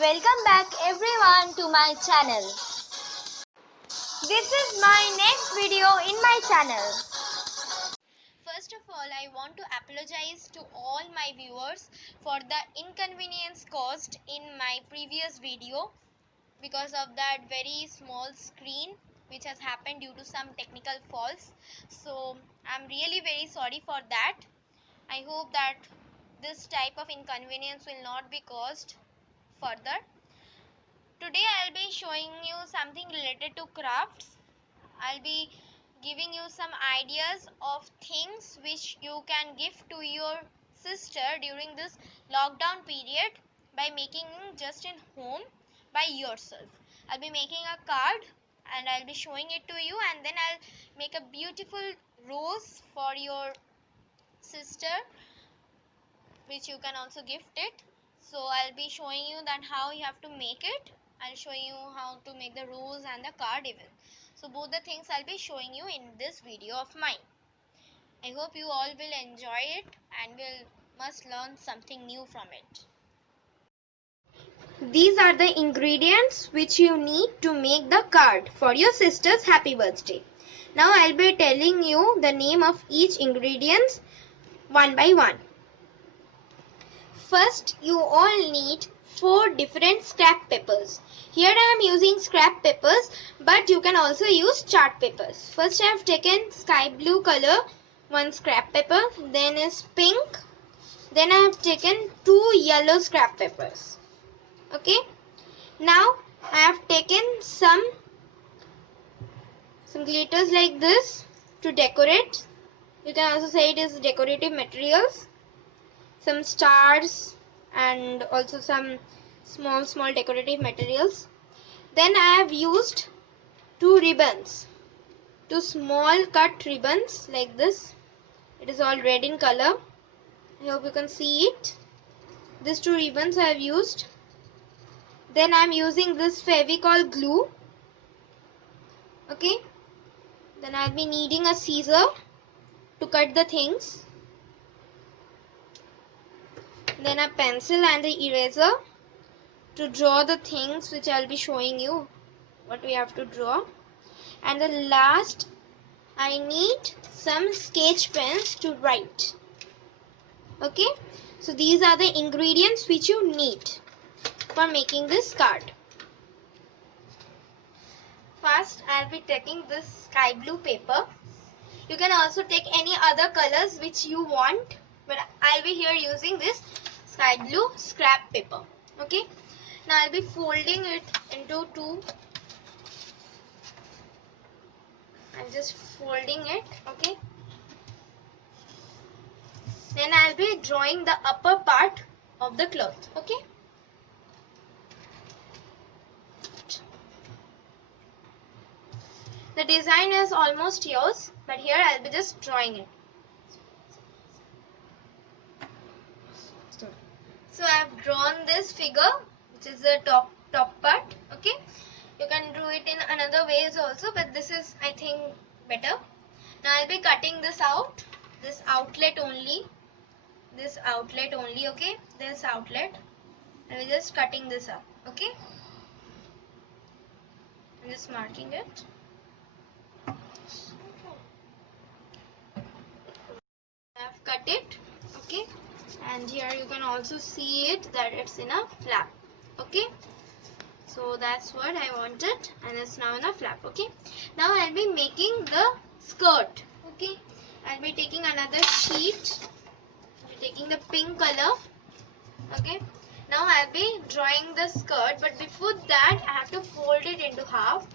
Welcome back everyone to my channel. This is my next video in my channel. First of all, I want to apologize to all my viewers for the inconvenience caused in my previous video because of that very small screen which has happened due to some technical faults. So I'm really very sorry for that. I hope that this type of inconvenience will not be caused further. Today I'll be showing you something related to crafts. I'll be giving you some ideas of things which you can give to your sister during this lockdown period by making just in home by yourself. I'll be making a card and I'll be showing it to you, and then I'll make a beautiful rose for your sister which you can also gift it. So I'll be showing you that how you have to make it. I'll show you how to make the rose and the card even. So both the things I'll be showing you in this video of mine. I hope you all will enjoy it and must learn something new from it. These are the ingredients which you need to make the card for your sister's happy birthday. Now I'll be telling you the name of each ingredients one by one. First, you all need 4 different scrap papers. Here I am using scrap papers, but you can also use chart papers. First I have taken sky blue color, 1 scrap paper, then is pink, then I have taken 2 yellow scrap papers. Okay. Now I have taken some glitters like this to decorate. You can also say it is decorative materials. Some stars and also some small decorative materials. Then I have used 2 ribbons, 2 small cut ribbons like this. It is all red in color. I hope you can see it. These 2 ribbons I have used. Then I am using this Fevicol glue. Okay. Then I will be needing a scissor to cut the things. Then a pencil and the eraser to draw the things which I will be showing you what we have to draw. And the last, I need some sketch pens to write. Okay, so these are the ingredients which you need for making this card. First, I will be taking this sky blue paper. You can also take any other colors which you want, but I'll be here using this sky blue scrap paper. Okay, now I'll be folding it into 2. I'm just folding it. Okay, then I'll be drawing the upper part of the cloth. Okay, the design is almost yours, but here I'll be just drawing it. So I have drawn this figure, which is the top part. Okay, you can do it in another ways also, but this is, I think, better. Now I'll be cutting this out, this outlet only. Okay, this outlet. I'll be just cutting this up. Okay, I'm just marking it. I've cut it. Okay, and here you can also see it that it's in a flap. Okay, so that's what I wanted, and it's now in a flap. Okay, now I'll be making the skirt. Okay, I'll be taking another sheet. I'll be taking the pink color. Okay, now I'll be drawing the skirt, but before that I have to fold it into half.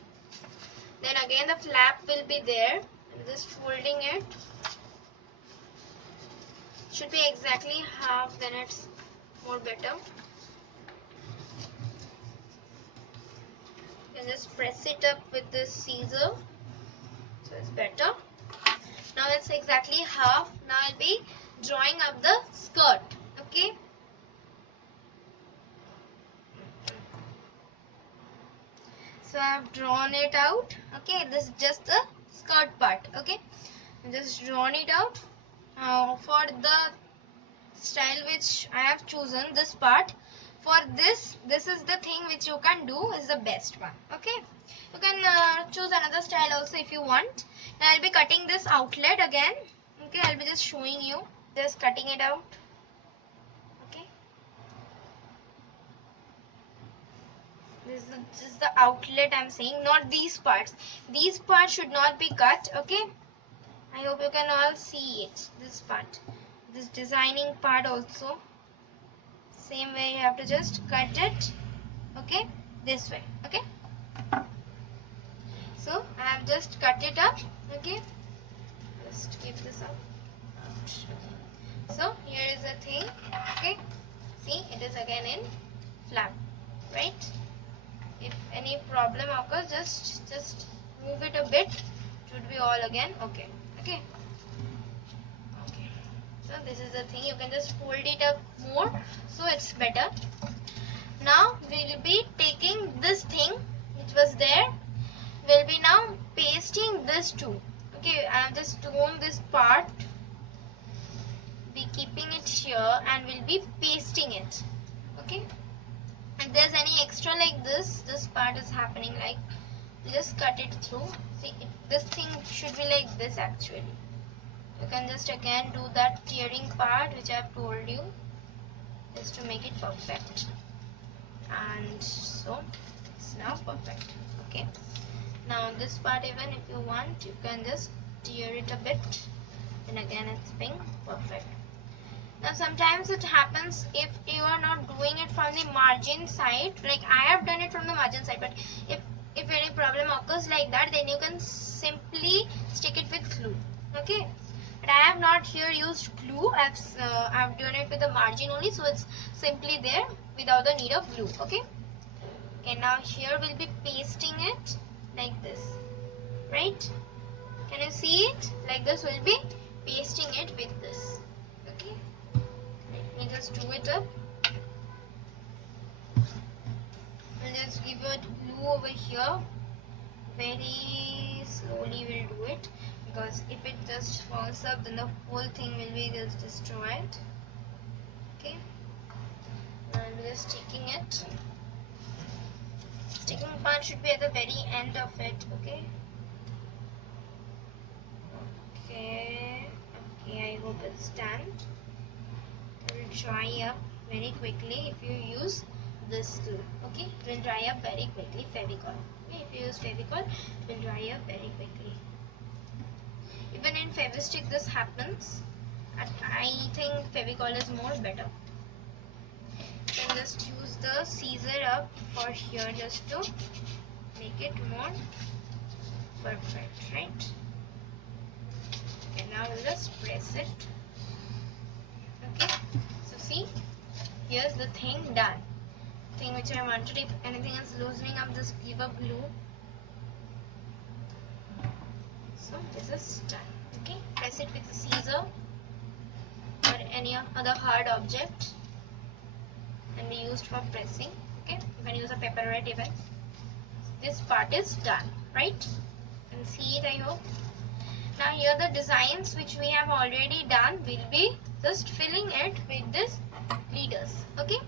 Then again the flap will be there. I'm just folding it. Should be exactly half, then it's more better. You can just press it up with this scissor, so it's better. Now it's exactly half. Now I'll be drawing up the skirt. Okay, so I've drawn it out. Okay, this is just the skirt part. Okay, I've just drawn it out. For the style which I have chosen, this part, for this is the thing which you can do is the best one. Okay, you can choose another style also if you want. Now I'll be cutting this outlet again. Okay, I'll be just showing you, just cutting it out. Okay, this is the outlet I'm saying, not these parts. These parts should not be cut. Okay, I hope you can all see it. This part, this designing part also, same way you have to just cut it. Okay, this way. Okay, so I have just cut it up. Okay, just keep this up. So here is the thing. Okay, see, it is again in flap, right? If any problem occurs, just move it a bit. It would be all again okay. Okay, okay. So this is the thing. You can just fold it up more, so it's better. Now we will be taking this thing which was there. We'll be now pasting this too. Okay, I have just torn this part. Be keeping it here and we'll be pasting it. Okay, if there's any extra like this part is happening, like, just cut it through. See, this thing should be like this actually. You can just again do that tearing part which I've told you, just to make it perfect. And so it's now perfect. Okay, now this part, even if you want, you can just tear it a bit, and again it's being perfect. Now sometimes it happens if you are not doing it from the margin side, like I have done it from the margin side, but if any problem occurs like that, then you can simply stick it with glue. Okay, but I have not here used glue. I've done it with the margin only, so it's simply there without the need of glue. Okay, and now here we'll be pasting it like this, right? Can you see it? Like this, we'll be pasting it with this. Okay, let me just do it up. We'll just give it glue over here. Very slowly we'll do it, because if it just falls up, then the whole thing will be just destroyed. Okay, and we're just sticking it. Sticking part should be at the very end of it. Okay, okay, I hope it's done. It will dry up very quickly if you use this glue. Okay, it will dry up very quickly. Fevicol. Okay, if you use Fevicol, it will dry up very quickly. Even in Fevistick this happens. I think Fevicol is more better. You can just use the scissor up for here just to make it more perfect, right? Okay, now we'll just press it. Okay, so see, here's the thing done. Thing which I wanted. If anything is loosening up, just give a glue. So this is done. Okay, press it with a scissor or any other hard object, and be used for pressing. Okay, you can use a pepperette even. This part is done, right? You can see it, I hope. Now here the designs which we have already done, will be just filling it with this leaders. Okay,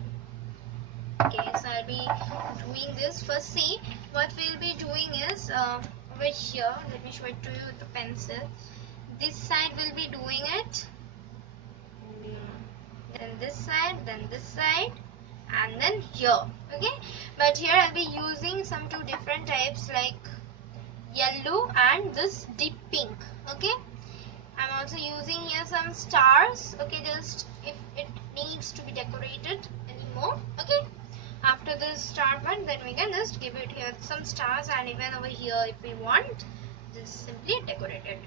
okay, so I'll be doing this. First, see, what we'll be doing is over here, let me show it to you with the pencil. This side we'll be doing it, then this side, and then here. Okay, but here I'll be using some two different types, like yellow and this deep pink. Okay, I'm also using here some stars. Okay, just if it needs to be decorated anymore. Okay, after this star one, then we can just give it here some stars, and even over here if we want, just simply decorate it.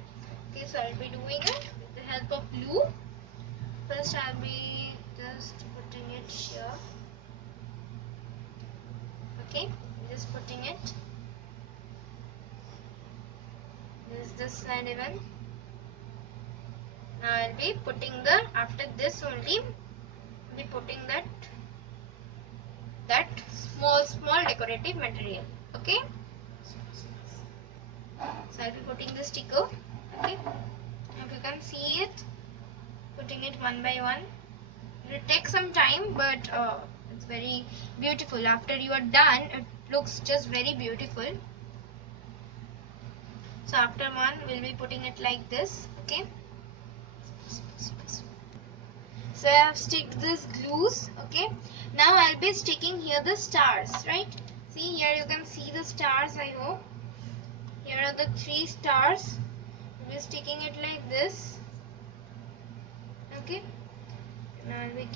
Okay, so I'll be doing it with the help of glue. First I'll be just putting it here. Okay, just putting it. This side even. Now I'll be putting the, after this only, be putting that small decorative material. Okay, so I'll be putting the sticker. Okay, if you can see it, putting it one by one. It will take some time, but it's very beautiful. After you are done, it looks just very beautiful. So after one, we'll be putting it like this. Okay. So I have sticked this glues. Okay. Now I'll be sticking here the stars, right? See, here you can see the stars, I hope. Here are the 3 stars. We're sticking it like this. Okay. Now I'll be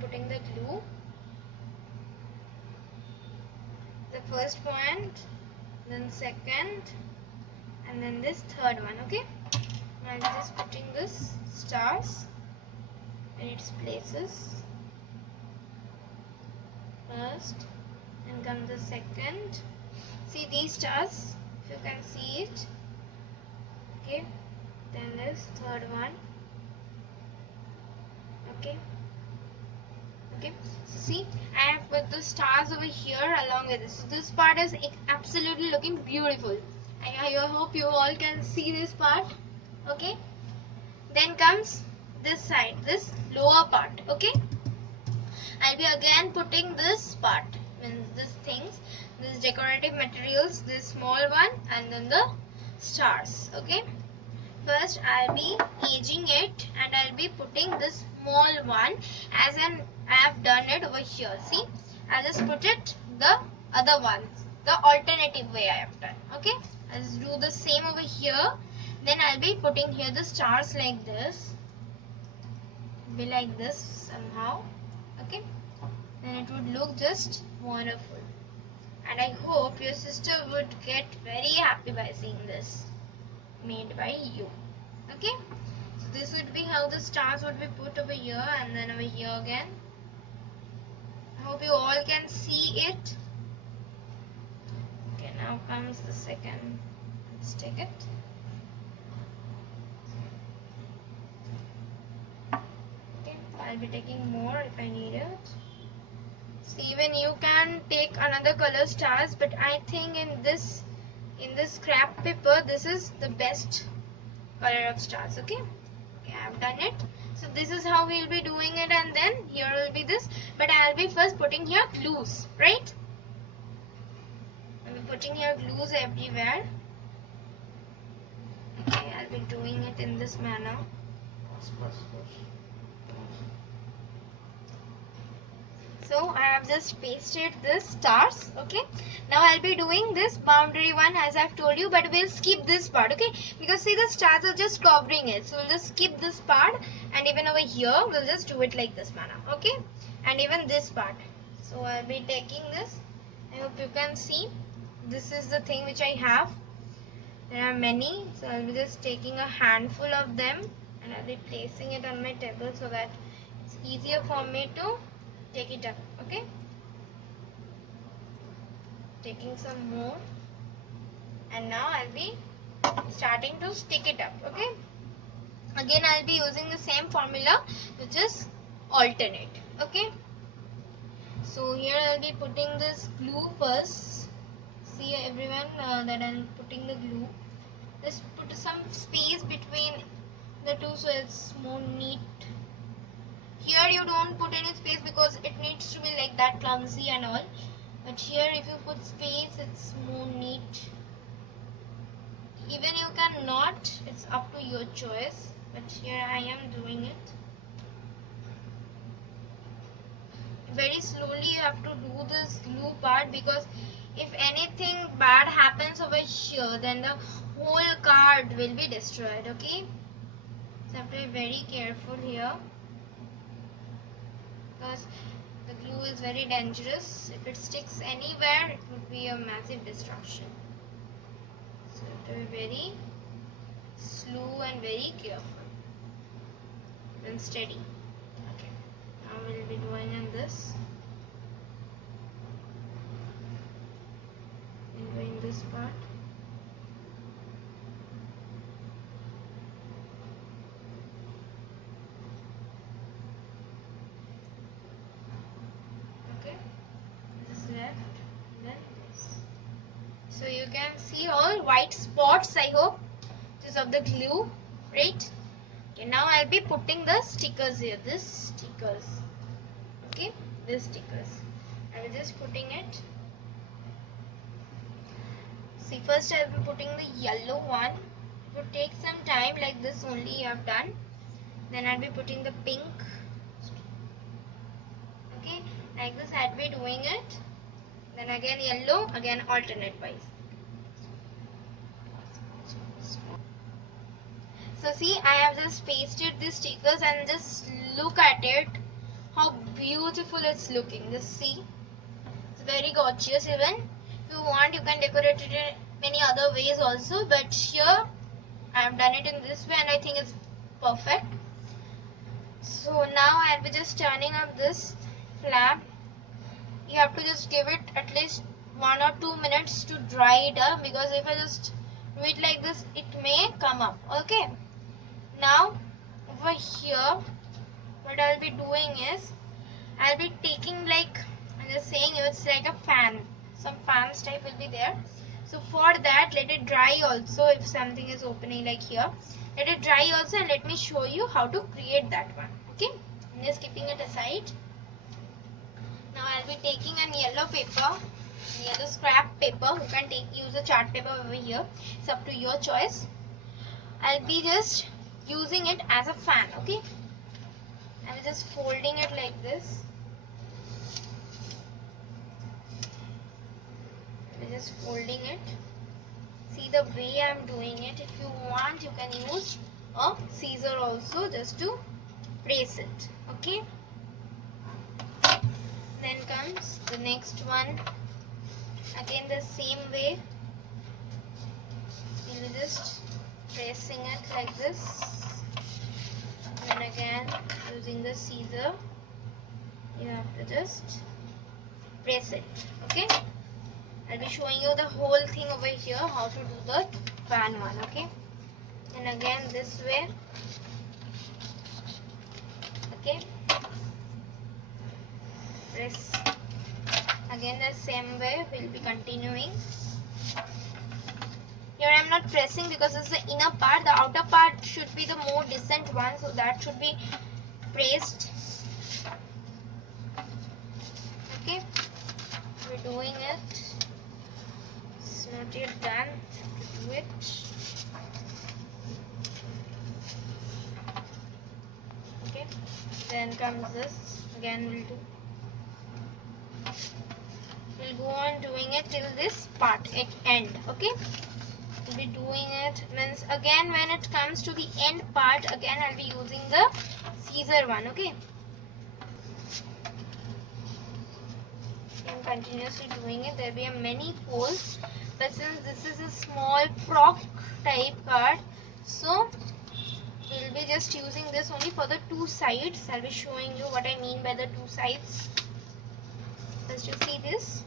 putting the glue. The first point, then second, and then this third one. Okay. Now I'm just putting this stars in its places. First, and come the second. See these stars, if you can see it. Okay. Then this third one. Okay. Okay, so see, I have put the stars over here along with this. So this part is absolutely looking beautiful. I hope you all can see this part. Okay. Then comes this side, this lower part. Okay. I'll be again putting this part, means these things, this decorative materials, this small one, and then the stars. Okay. First I'll be aging it, and I'll be putting this small one as I have done it over here. See, I'll just put it the other ones, the alternative way I have done. Okay, I'll just do the same over here. Then I'll be putting here the stars like this. Be like this somehow. Okay, then it would look just wonderful. And I hope your sister would get very happy by seeing this made by you. Okay, so this would be how the stars would be put over here, and then over here again. I hope you all can see it. Okay, now comes the second. Let's take it. Okay, I'll be taking more if I need it. See, even you can take another color stars, but I think in this scrap paper, this is the best color of stars. Okay, I've done it. So this is how we'll be doing it, and then here will be this, but I'll be first putting here glues, right? I'll be putting here glues everywhere. Okay, I'll be doing it in this manner. So I have just pasted this stars. Okay, now I'll be doing this boundary one as I've told you, but we'll skip this part. Okay, because see, the stars are just covering it, so we'll just skip this part, and even over here we'll just do it like this manner. Okay, and even this part. So I'll be taking this. I hope you can see. This is the thing which I have. There are many, so I'll be just taking a handful of them, and I'll be placing it on my table so that it's easier for me to take it up. Okay, taking some more, and now I'll be starting to stick it up. Okay, again I'll be using the same formula, which is alternate. Okay, so here I'll be putting this glue first. See everyone, that I'm putting the glue. Just put some space between the two so it's more neat. Here you don't put any space because it needs to be like that clumsy and all. But here if you put space, it's more neat. Even you can not, it's up to your choice. But here I am doing it. Very slowly you have to do this glue part, because if anything bad happens over here, then the whole card will be destroyed. Okay, so you have to be very careful here, because the glue is very dangerous. If it sticks anywhere, it would be a massive destruction. So you have to be very slow and very careful and steady. Okay, now we'll be doing in this. Doing this part. Okay, this is left, then this. So you can see all white spots, I hope. This is of the glue, right? Okay, now I'll be putting the stickers here, this stickers. Okay, these stickers. I will just putting it. See, first I will be putting the yellow one. It would take some time, like this only you have done. Then I'll be putting the pink. Okay, like this I'll be doing it. Then again yellow, again alternate wise. So see, I have just pasted these stickers and just look at it. How beautiful it's looking. Just see. It's very gorgeous even. If you want, you can decorate it in many other ways also. But here, I have done it in this way and I think it's perfect. So now I'll be just turning up this flap. You have to just give it at least 1 or 2 minutes to dry it up, because if I just do it like this, it may come up. Okay. Now over here, what I'll be doing is, I'll be taking, like, I'm just saying, it's like a fan. Some fans type will be there. So for that, let it dry also. If something is opening like here, let it dry also, and let me show you how to create that one. Okay, I'm just keeping it aside. Now I'll be taking an yellow paper, yellow scrap paper. You can use a chart paper over here. It's up to your choice. I'll be just using it as a fan. Okay, I'm just folding it like this. I'm just folding it. See the way I'm doing it. If you want, you can use a scissor also just to press it. Okay. Then comes the next one. Again the same way. You'll be just pressing it like this. Then again using the scissor, you have to just press it. Okay. I'll be showing you the whole thing over here, how to do the fan one. Okay. And again this way. Okay. Press. Again the same way we'll be continuing. Here I am not pressing because it's the inner part. The outer part should be the more decent one, so that should be pressed. Okay, we're doing it. It's not yet done. Do it. Okay, then comes this. Again we'll do. We'll go on doing it till this part at end. Okay. We'll be doing it, means again when it comes to the end part, again I'll be using the scissor one. Okay, I'm continuously doing it. There'll be many folds, but since this is a small frock type card, so we'll be just using this only for the two sides. I'll be showing you what I mean by the two sides. Let's just see this.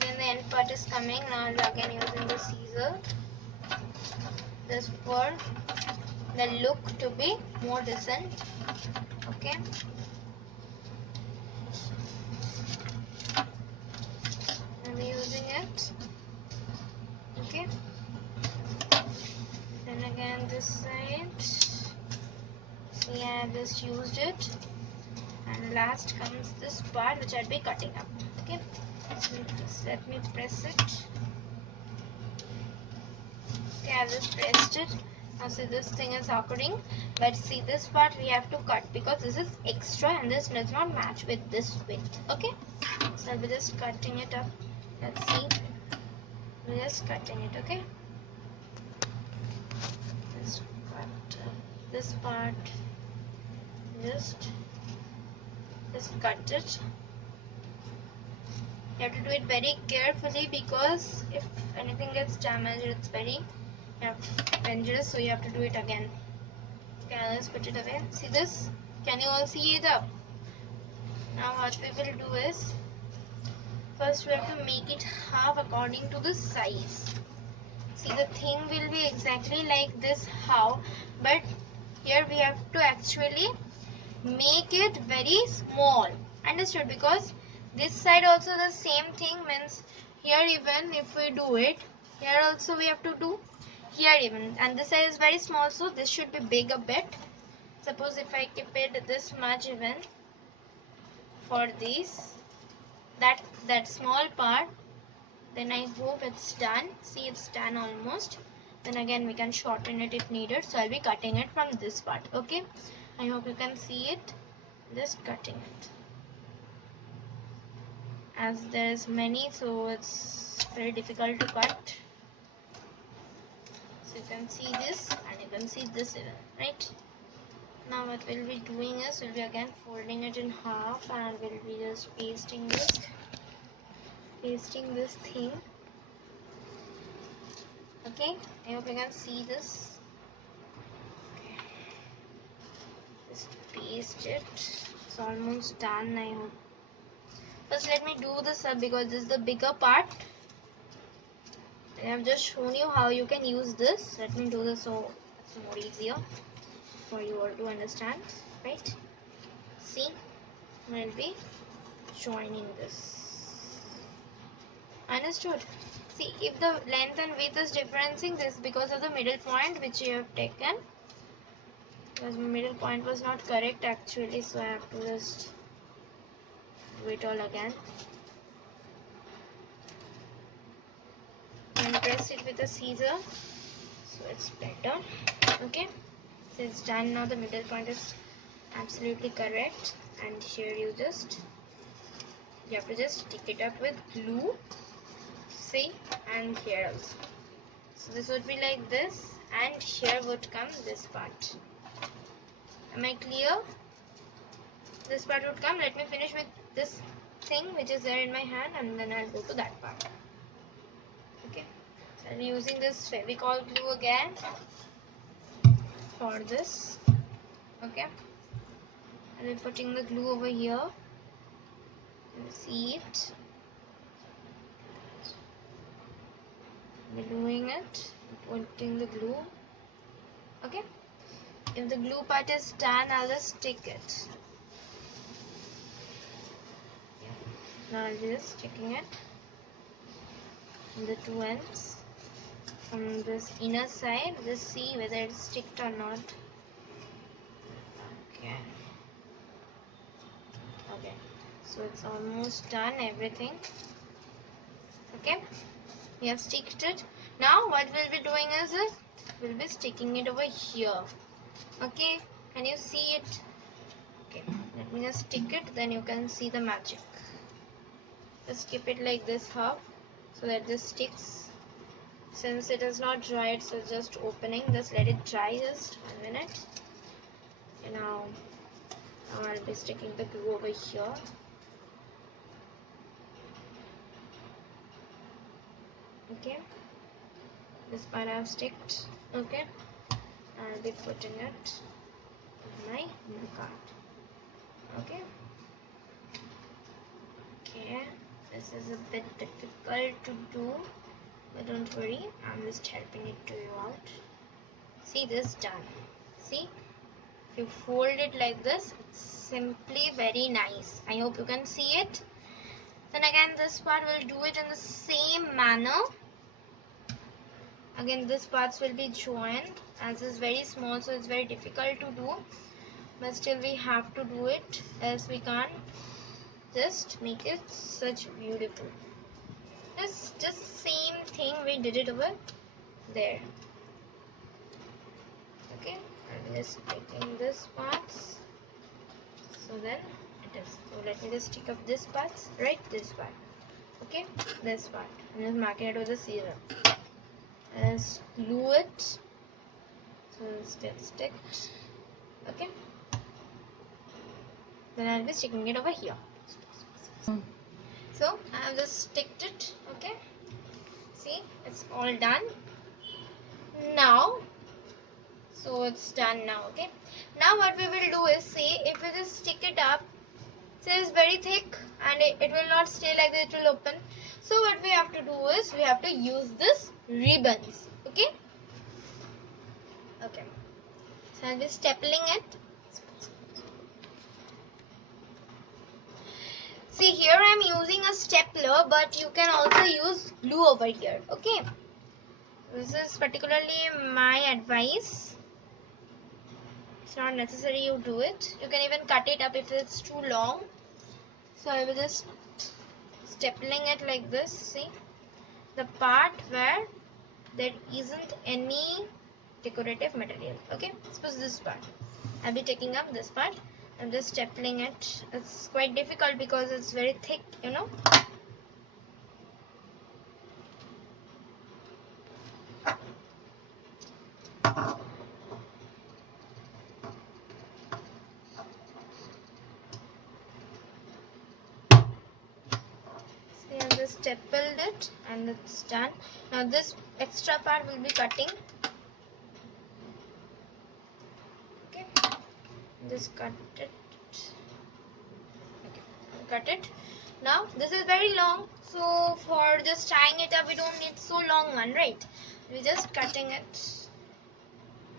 Then the end part is coming. Now I'll again using the scissor. This for the look to be more decent. Okay. I'm using it. Okay. Then again this side. See, I have just used it. And last comes this part which I'll be cutting up. Okay. So just let me press it. Okay, I just pressed it. Now see, this thing is occurring, but see, this part we have to cut because this is extra and this does not match with this width. Okay, so I'll be just cutting it up. Let's see, we're just cutting it. Okay, just cut this part, just cut it. You have to do it very carefully because if anything gets damaged, it's very dangerous, so you have to do it again. Okay, let's put it away. See this? Can you all see it up? Now what we will do is, first we have to make it half according to the size. See, the thing will be exactly like this how, but here we have to actually make it very small. Understood? Because this side also the same thing, means here even if we do it, here also we have to do. here even, and this side is very small, so this should be big a bit. Suppose if I keep it this much even for these, that small part, then I hope it's done. See, it's done almost. Then again we can shorten it if needed, so I'll be cutting it from this part. Okay, I hope you can see it. Just cutting it, as there's many, so it's very difficult to cut. So you can see this and you can see this even, right? Now what we'll be doing is we'll be again folding it in half, and we'll be just pasting this thing. Okay, I hope you can see this. Okay. Just paste it. It's almost done, I hope. First let me do this up because this is the bigger part. I have just shown you how you can use this. Let me do this so it's more easier for you all to understand, right? See, we'll be joining this. Understood? See, if the length and width is differencing, this because of the middle point which you have taken. Because middle point was not correct actually, so I have to just do it all again. And press it with a scissor, so it's better. Okay, so it's done now. The middle point is absolutely correct, and here you have to just stick it up with glue. See, and here also. So this would be like this, and here would come this part. Am I clear? This part would come. Let me finish with this thing which is there in my hand, and then I'll go to that part. Okay, so I'll be using this Fevicol glue again for this. Okay, I'll be putting the glue over here. You see it? I'll be doing it, putting the glue. Okay, if the glue part is done, I'll just stick it. Now I'll be just sticking it in the two ends from this inner side. Just see whether it's sticked or not. Okay, so it's almost done, everything. Okay, we have sticked it. Now what we'll be doing is we'll be sticking it over here. Okay, can you see it? Okay, let me just stick it, then you can see the magic. Just keep it like this half so that this sticks. Since it is not dried, so it's just opening. Just let it dry just 1 minute. Okay, now I'll be sticking the glue over here. Okay, this part I have sticked. Okay, I'll be putting it on my new card. Okay. Okay, this is a bit difficult to do, but don't worry, I'm just helping it to you out. See, this done. See, if you fold it like this, it's simply very nice. I hope you can see it. Then again, this part will do it in the same manner. Again, this parts will be joined, as it's very small, so it's very difficult to do. But still, we have to do it, else we can't just make it such beautiful. It's just same thing we did it over there. Okay, I'm just taking this parts, so then it is. So let me just stick up this parts, right? This part. Okay, this part. I'm just marking it with a scissor. Just glue it, so it's get sticked. Okay. Then I'll be sticking it over here. So I have just sticked it. Okay. See, it's all done. Now, so it's done now. Okay. Now what we will do is, see, if we just stick it up, so it's very thick and it will not stay like that, it will open. So what we have to do is we have to use this ribbons. Okay. Okay. So I'll be stapling it. See, here I am using a stapler, but you can also use glue over here. Okay. This is particularly my advice. It's not necessary you do it. You can even cut it up if it's too long. So I will just stapling it like this. See, the part where there isn't any decorative material. Okay, suppose this part, I'll be taking up this part. I'm just stapling it. It's quite difficult because it's very thick, you know. See, I've just stapled it and it's done. Now this extra part will be cutting. Okay, just cut it. Okay, cut it. Now this is very long, so for just tying it up we don't need so long one, right? We're just cutting it.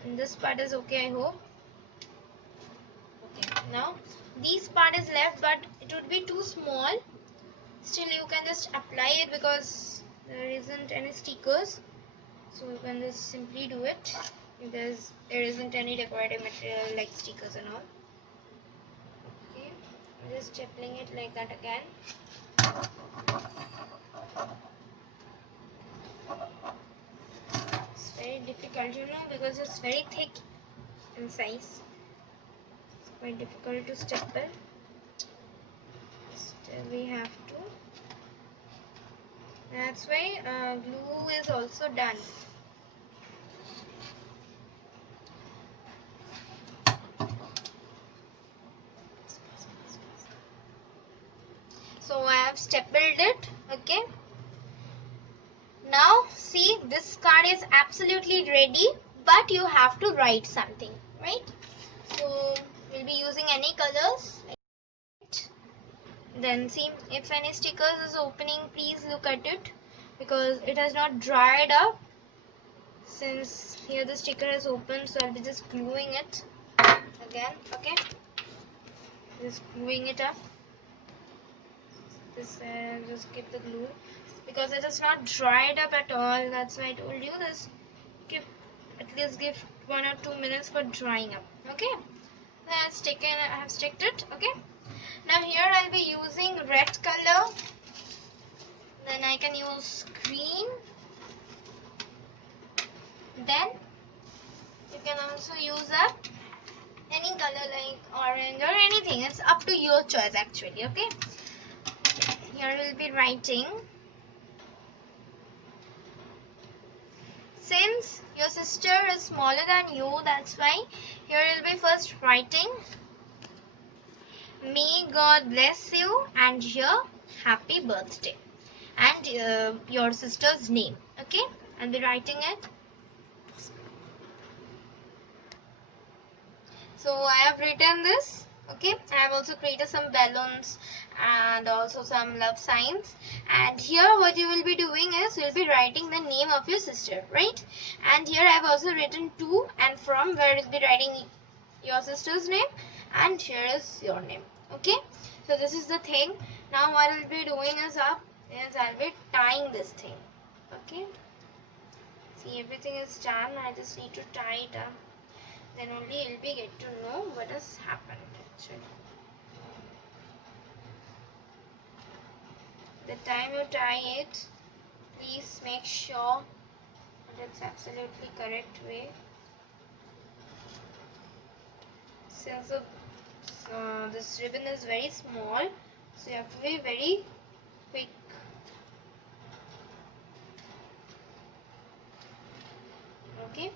And this part is okay, I hope. Okay, now this part is left, but it would be too small. Still you can just apply it because there isn't any stickers, so you can just simply do it. There isn't any decorative material like stickers and all. Okay, I'm just stapling it like that again. It's very difficult, you know, because it's very thick in size. It's quite difficult to staple. Still we have to. That's why glue is also done. So I have stapled it. Okay. Now see, this card is absolutely ready, but you have to write something, right? So we'll be using any colors. Then see, if any stickers is opening, please look at it because it has not dried up. Since here the sticker is open, so I'll be just gluing it again. Okay, just gluing it up. This just keep the glue because it is not dried up at all. That's why I told you this. Give at least give 1 or 2 minutes for drying up. Okay, then I have sticked it. Okay, now here I'll be using red color. Then I can use green. Then you can also use any color like orange or anything. It's up to your choice actually. Okay, here we'll be writing. Since your sister is smaller than you, that's why here we'll be first writing, may God bless you, and here happy birthday, and your sister's name. Okay, I'll be writing it. So I have written this. Okay, I have also created some balloons and also some love signs. And here what you will be doing is you will be writing the name of your sister, right? And here I have also written to and from, where you will be writing your sister's name, and here is your name. Okay, so this is the thing. Now what I will be doing is I'll be tying this thing. Okay, see, everything is done. I just need to tie it up. Then only you'll be get to know what has happened actually. The time you tie it, please make sure that it's absolutely correct way. Since this ribbon is very small, so you have to be very quick. Okay,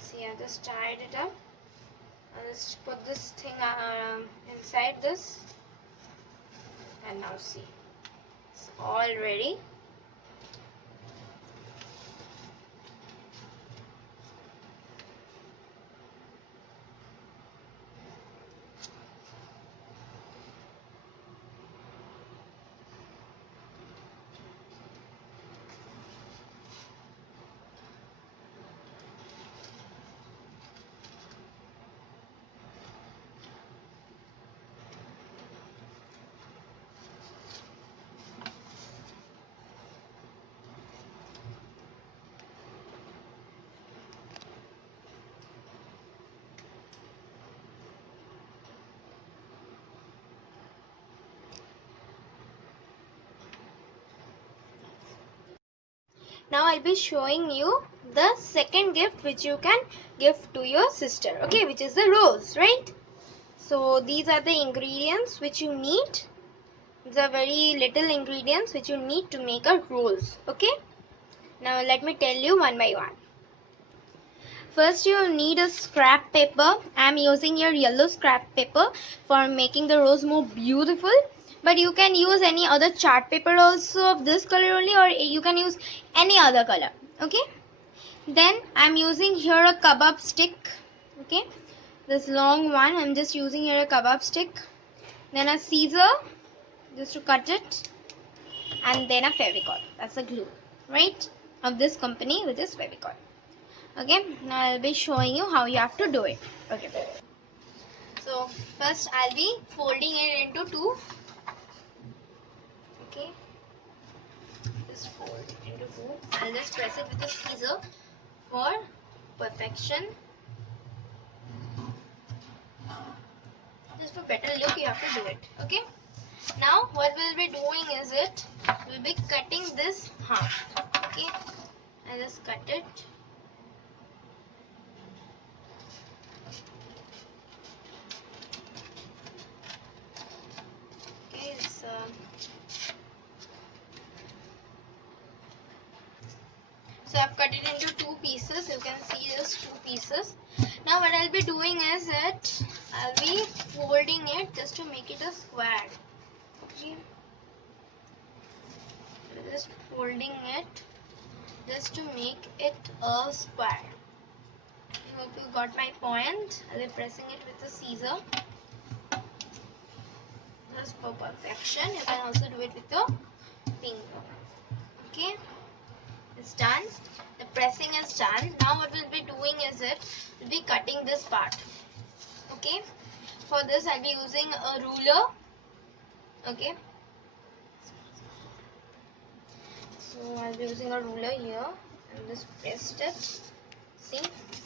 see, I just tied it up. I'll just put this thing inside this, and now see, it's all ready. Now I'll be showing you the second gift which you can give to your sister, okay, which is the rose, right? So these are the ingredients which you need. These are very little ingredients which you need to make a rose, okay? Now let me tell you one by one. First you need a scrap paper. I am using your yellow scrap paper for making the rose more beautiful. But you can use any other chart paper also of this color only, or you can use any other color. Okay. Then I am using here a kebab stick. Okay. This long one. I am just using here a kebab stick. Then a scissor just to cut it. And then a Fevicol. That's a glue. Right. Of this company, which is Fevicol. Okay, now I'll be showing you how you have to do it. Okay, so first I'll be folding it into two. Okay, just fold it into two. I'll just press it with a scissor for perfection. Just for better look, you have to do it. Okay, now what we'll be doing is we'll be cutting this half. Okay, I'll just cut it. Okay, so I've cut it into two pieces. You can see this two pieces. Now what I'll be doing is I'll be folding it just to make it a square. Okay. Just folding it just to make it a square. I hope you got my point. I'll be pressing it with a scissor. Just for perfection. You can also do it with your finger. Okay. It's done. The pressing is done. Now what we'll be doing is we'll be cutting this part. Okay. For this I'll be using a ruler. Okay. So I'll be using a ruler here and just pressed it. See,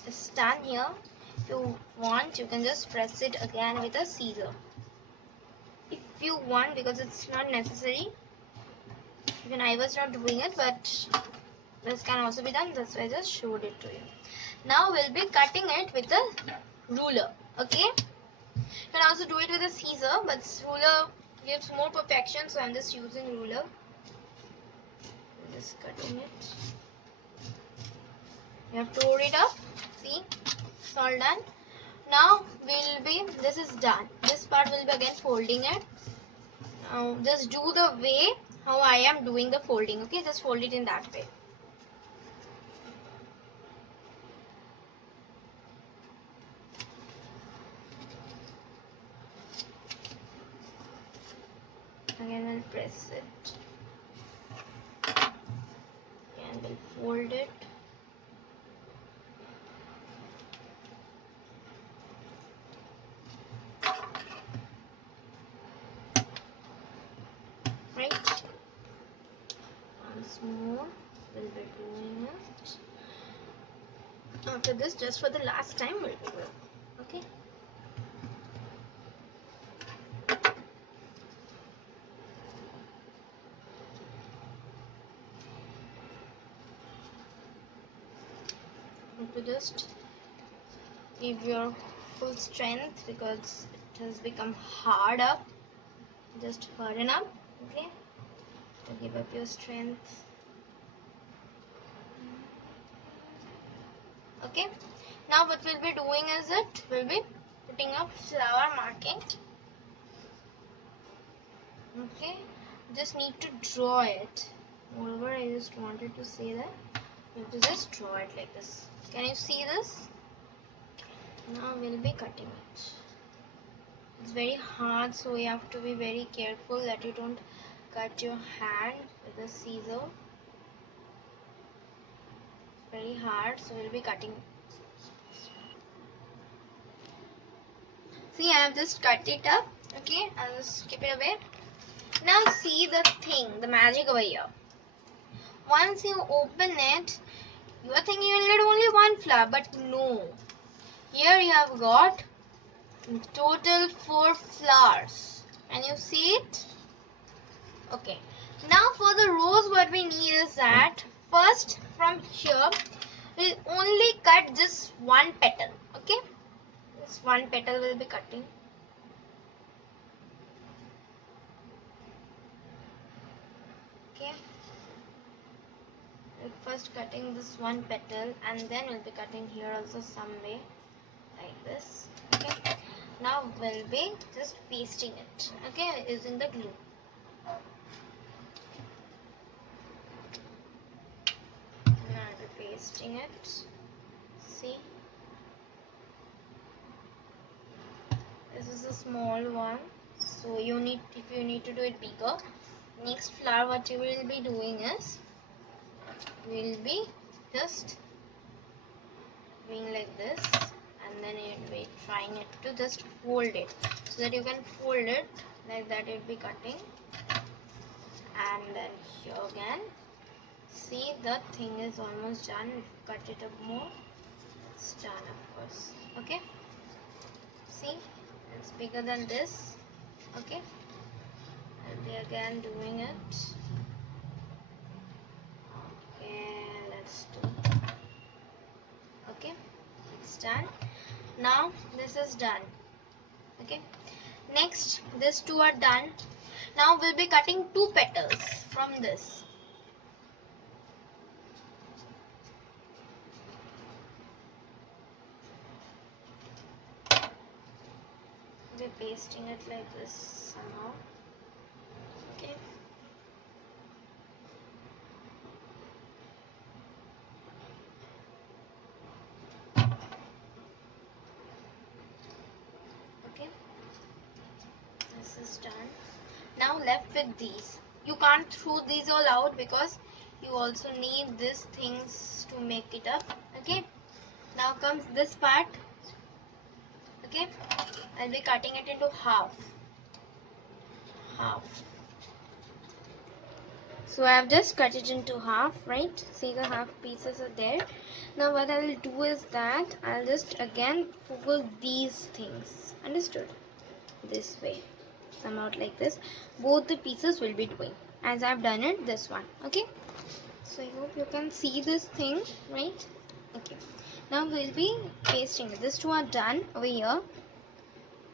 it's done here. If you want, you can just press it again with a scissor. If you want, because it's not necessary. Even I was not doing it, but this can also be done. That's why I just showed it to you. Now we'll be cutting it with a ruler. Okay. You can also do it with a scissor, but ruler gives more perfection, so I'm just using ruler. Just cutting it. You have to hold it up. See, it's all done. Now this is done. This part will be again folding it. Now just do the way how I am doing the folding. Okay, just fold it in that way. Again I'll press it. And we'll fold it. Right. Once more we'll be doing it. After this, just for the last time we'll do it. Okay. To just give your full strength because it has become hard up. Just harden up. Okay. To give up your strength. Okay. Now what we'll be doing is we'll be putting up flower marking. Okay. Just need to draw it. Moreover, I just wanted to say that you have to just draw it like this. Can you see this? Now we'll be cutting it. It's very hard, so you have to be very careful that you don't cut your hand with a scissor. It's very hard, so we'll be cutting. See, I have just cut it up. Okay, I'll just keep it away. Now see the thing, the magic over here. Once you open it, you are thinking you will get only one flower, but no. Here you have got total 4 flowers. Can you see it? Okay. Now for the rose, what we need is that first from here we'll only cut just one petal. Okay, this one petal will be cutting. Okay, we'll first cutting this one petal, and then we'll be cutting here also some way like this. Okay, now we'll be just pasting it, okay, using the glue. Now I'll be pasting it. See, this is a small one, so if you need to do it bigger, next flower what you will be doing is we'll be just doing like this, and then you'll be trying it to just fold it, so that you can fold it like that. You'll be cutting, and then here again, see, the thing is almost done. If you cut it up more, it's done, of course. Okay, see, it's bigger than this. Okay, I'll be again doing it. Okay, let's do. Okay, it's done. Now this is done. Okay, next these two are done. Now we'll be cutting two petals from this. We're pasting it like this somehow. Okay, okay, this is done. Now left with these. You can't throw these all out because you also need these things to make it up. Okay, now comes this part. Okay, I'll be cutting it into half. So I have just cut it into half, right? See, the half pieces are there. Now what I will do is that I'll just again fold these things. Understood? This way. Somehow like this. Both the pieces will be doing as I've done it this one. Okay? So I hope you can see this thing, right? Okay. Now we'll be pasting it. These two are done over here.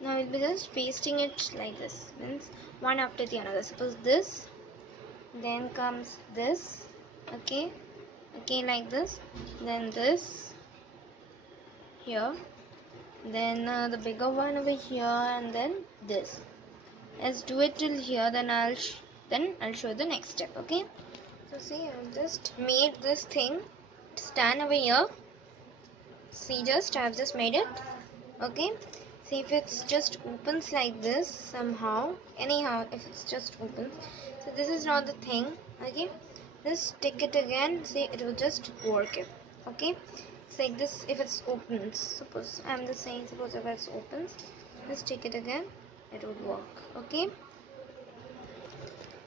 Now we'll be just pasting it like this. Means one after the another. Suppose this, then comes this, okay, like this, then this here, then the bigger one over here, and then this. Let's do it till here, then I'll show the next step. Okay, so see, I've just made this thing stand over here. See, I've just made it. Okay, see, if it's just opens like this somehow, anyhow, if it's just opens, so this is not the thing. Okay, just stick it again. See, it will just work it. Okay, it's like this. If it's opens, suppose I'm just saying, suppose if it's opens, just stick it again, it would work. Okay,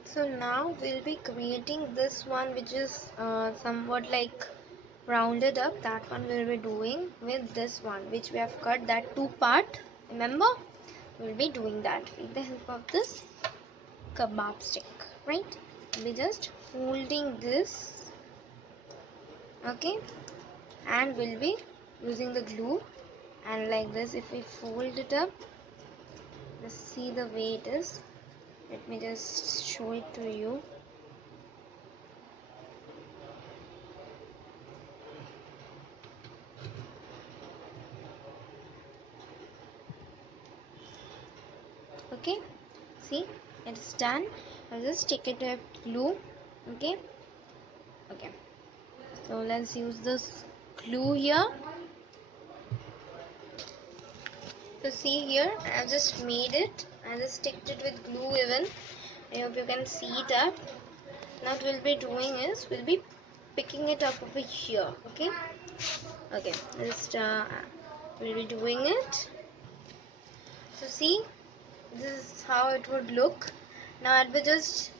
so now we'll be creating this one, which is somewhat like rounded up. That one we'll be doing with this one, which we have cut that two part. Remember, we'll be doing that with the help of this kebab stick, right? We'll be just folding this, okay, and we'll be using the glue, and like this, if we fold it up, let's see the way it is. Let me just show it to you. Okay, see, it's done. I'll just stick it with glue. Okay, so let's use this glue here. So see here, I've just made it. I just sticked it with glue even. I hope you can see it up. Now what we'll be doing is we'll be picking it up over here. Okay, just we'll be doing it. So see, this is how it would look. Now we just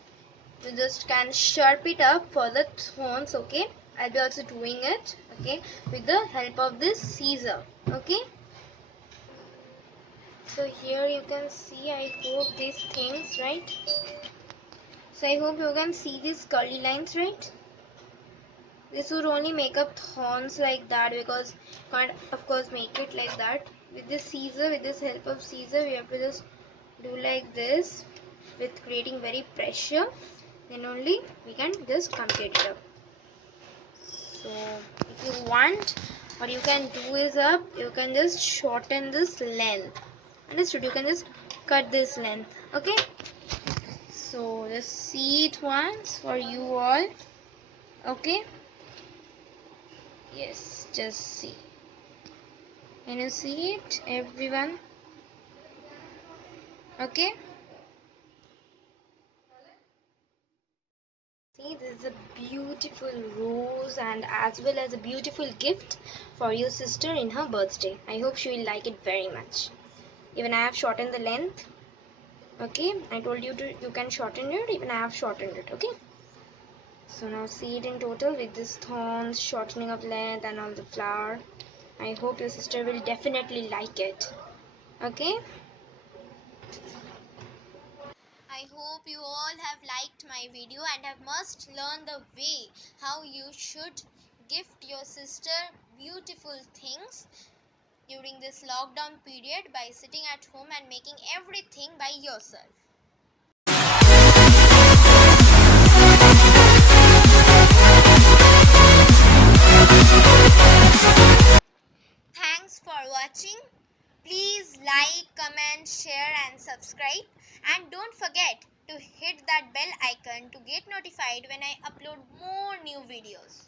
can sharp it up for the thorns. Okay, I'll be also doing it. Okay, with the help of this scissor. Okay. So here you can see, I hope, these things, right? So I hope you can see these curly lines, right? This would only make up thorns like that, because can't of course make it like that. With this scissor, with this help of scissor, we have to just do like this with creating very pressure, then only we can just complete it up. So if you want, what you can do is you can just shorten this length. Understood? You can just cut this length. Okay. So just see it once for you all. Okay. Yes, just see. Can you see it, everyone? Okay. See, this is a beautiful rose and as well as a beautiful gift for your sister in her birthday. I hope she will like it very much. Even I have shortened the length. Okay, I told you to you can shorten it. Even I have shortened it. Okay. So now see it in total with this thorns, shortening of length and all the flower. I hope your sister will definitely like it. Okay. I hope you all have liked my video and have must learn the way how you should gift your sister beautiful things during this lockdown period by sitting at home and making everything by yourself. Thanks for watching. Please like, comment, share and subscribe, and don't forget to hit that bell icon to get notified when I upload more new videos.